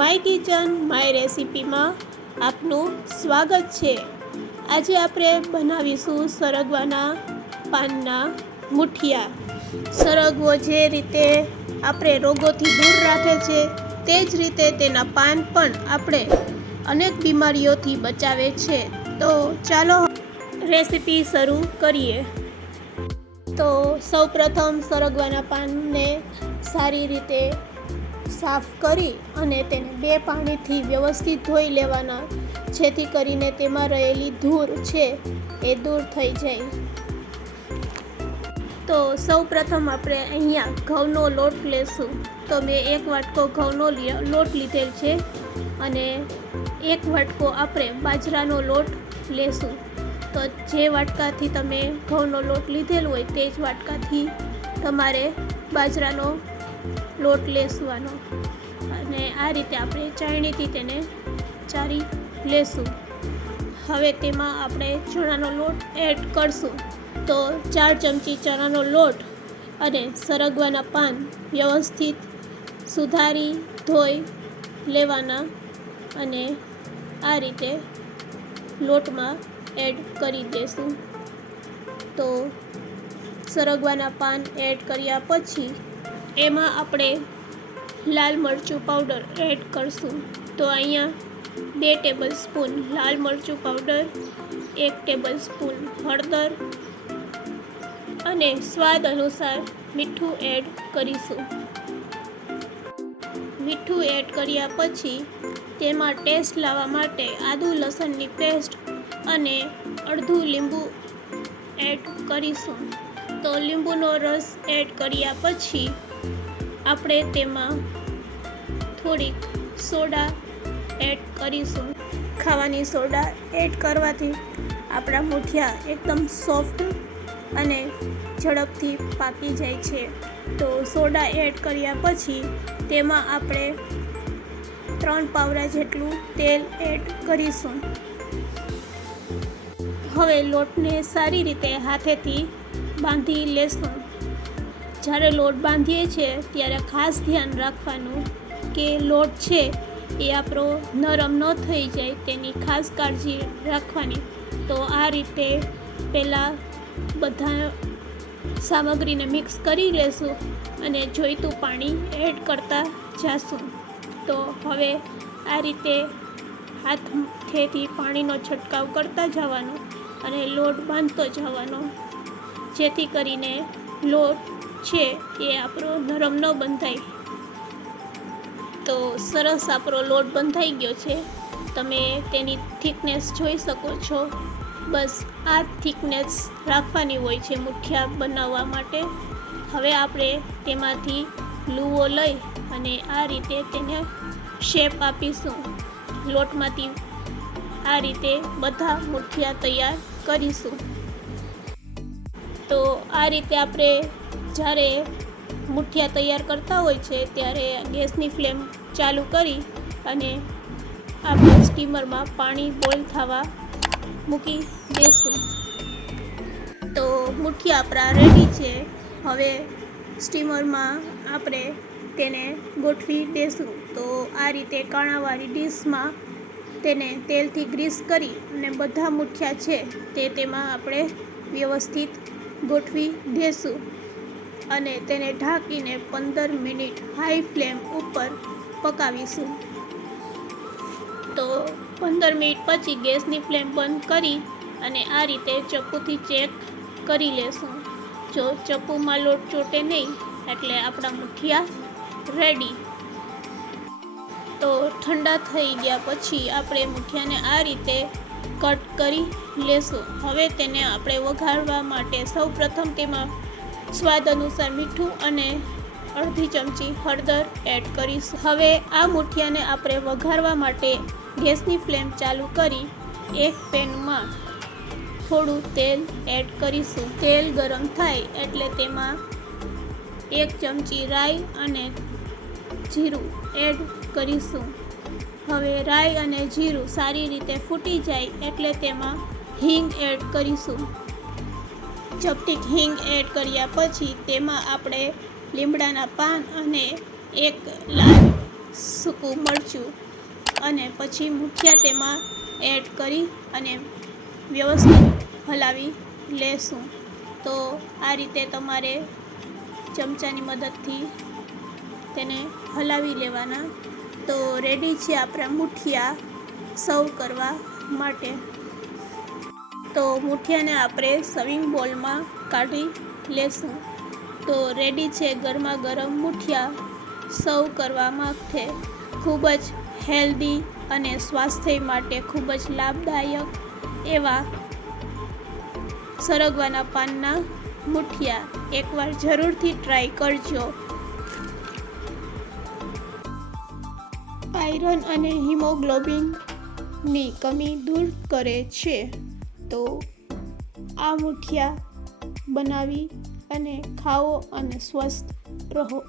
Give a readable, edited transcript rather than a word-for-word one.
My kitchen my રેસિપીમાં આપનું સ્વાગત છે। આજે આપણે બનાવીશું સરગવાના પાનના મુઠિયા। સરગવો જે રીતે આપણે રોગોથી દૂર રાખે છે તે જ રીતે તેના પાન પણ આપણે અનેક બીમારીઓથી બચાવે છે। તો ચાલો રેસિપી શરૂ કરીએ। તો સૌપ્રથમ સરગવાના પાનને સારી રીતે સાફ કરી અને તેને 2 પાણીથી વ્યવસ્થિત ધોઈ લેવાના, જેથી કરીને તેમાં રહેલી ધૂળ છે એ દૂર થઈ જાય। તો સૌપ્રથમ આપણે અહીંયા ઘઉંનો લોટ લેશું। તો મેં 1 વાટકો ઘઉંનો લોટ લીધેલ છે અને 1 વાટકો આપણે બાજરાનો લોટ લેશું। તો જે વાટકાથી તમે ઘઉંનો લોટ લીધેલ હોય તે જ વાટકાથી તમારે બાજરાનો લોટ લેવાનો અને આ રીતે આપણે ચાળણીથી તેને ચાળી લેશું। હવે તેમાં આપણે ચણાનો લોટ એડ કરશું। તો 4 ચમચી ચણાનો લોટ અને સરગવાના પાન વ્યવસ્થિત સુધારી ધોઈ લેવાના અને આ રીતે લોટમાં એડ કરી દેશું। તો સરગવાના પાન એડ કર્યા પછી એમાં આપણે લાલ મરચું પાવડર એડ કરશું। તો અહીંયા 2 ટેબલ સ્પૂન લાલ મરચું પાવડર, 1 ટેબલ સ્પૂન હળદર અને સ્વાદ અનુસાર મીઠું એડ કરીશું। મીઠું એડ કર્યા પછી તેમાં ટેસ્ટ લાવવા માટે આદુ લસણની પેસ્ટ અને અડધું લીંબુ એડ કરીશું। તો લીંબુનો રસ એડ કર્યા પછી આપણે તેમાં થોડીક સોડા એડ કરીશું। ખાવાની સોડા એડ કરવાથી આપણા મુઠિયા એકદમ સોફ્ટ અને ઝડપથી પાકી જાય છે। તો સોડા એડ કર્યા પછી તેમાં આપણે 3 પાવડા જેટલું તેલ એડ કરીશું। હવે લોટને સારી રીતે હાથેથી બાંધી લેશું। જ્યારે લોટ બાંધીએ છીએ ત્યારે ખાસ ધ્યાન રાખવાનું કે લોટ છે એ આપણો નરમ ન થઈ જાય, તેની ખાસ કાળજી રાખવાની। તો આ રીતે પહેલાં બધા સામગ્રીને મિક્સ કરી લેશું અને જોઈતું પાણી એડ કરતા જાશું। તો હવે આ રીતે હાથેથી પાણીનો છંટકાવ કરતા જવાનો અને લોટ બાંધતો જવાનો, જેથી કરીને લોટ છે એ આપણો નરમ ન બંધાય। તો સરસ આપણો લોટ બંધાઈ ગયો છે। તમે તેની થિકનેસ જોઈ શકો છો। બસ આ થિકનેસ રાખવાની હોય છે મુઠિયા બનાવવા માટે। હવે આપણે તેમાંથી લુઓ લઈ અને આ રીતે તેને શેપ આપીશું। લોટમાંથી આ રીતે બધા મુઠિયા તૈયાર કરીશું। તો આ રીતે આપણે જ્યારે મુઠિયા તૈયાર કરતા હોય છે ત્યારે ગેસની ફ્લેમ ચાલુ કરી અને આપણે સ્ટીમરમાં પાણી બોઇલ થવા મૂકી દઈશું। તો મુઠિયા આપણા રેડી છે। હવે સ્ટીમરમાં આપણે તેને ગોઠવી દઈશું। તો આ રીતે કાણાવાળી ડીશમાં તેને તેલથી ગ્રીસ કરી અને બધા મુઠિયા છે તે તેમાં આપણે વ્યવસ્થિત ગોઠવી દઈશું અને તેને ઢાંકીને 15 મિનિટ હાઈ ફ્લેમ ઉપર પકાવીશું। તો 15 મિનિટ પછી ગેસની ફ્લેમ બંધ કરી અને આ રીતે ચપ્પુથી ચેક કરી લેશું। જો ચપ્પુમાં લોટ ચોટે નહીં એટલે આપણા મુઠિયા રેડી। તો ઠંડા થઈ ગયા પછી આપણે મુઠિયાને આ રીતે કટ કરી લેશું। હવે તેને આપણે વઘારવા માટે સૌપ્રથમ તેમાં સ્વાદ અનુસાર મીઠું અને અડધી ચમચી હળદર એડ કરીશું। હવે આ મુઠિયાને આપણે વઘારવા માટે ગેસની ફ્લેમ ચાલુ કરી એક પેનમાં થોડું તેલ એડ કરીશું। તેલ ગરમ થાય એટલે તેમાં 1 ચમચી રાઈ અને જીરું એડ કરીશું। હવે રાઈ અને જીરું સારી રીતે ફૂટી જાય એટલે તેમાં હિંગ એડ કરીશું। ચપટીક હિંગ એડ કર્યા પછી તેમાં આપણે લીમડાના પાન અને 1 લાલ સૂકું મરચું અને પછી મુઠિયા તેમાં એડ કરી અને વ્યવસ્થિત હલાવી લેશું. તો આ રીતે તમારે ચમચાની મદદથી તેને હલાવી લેવાના. તો રેડી છે આપણા મુઠિયા સર્વ કરવા માટે. તો મુઠિયાને આપણે સર્વિંગ બોલમાં કાઢી લેશું. તો રેડી છે ગરમા ગરમ મુઠિયા સર્વ કરવા માટે. ખૂબ જ હેલ્ધી અને સ્વાસ્થ્ય માટે ખૂબ જ લાભદાયક એવા સરગવાના પાનના મુઠિયા એકવાર જરૂરથી ટ્રાય કરજો. આયરન અને હિમોગ્લોબિનની કમી દૂર કરે છે. તો આ મુઠિયા બનાવી અને ખાઓ અને સ્વસ્થ રહો.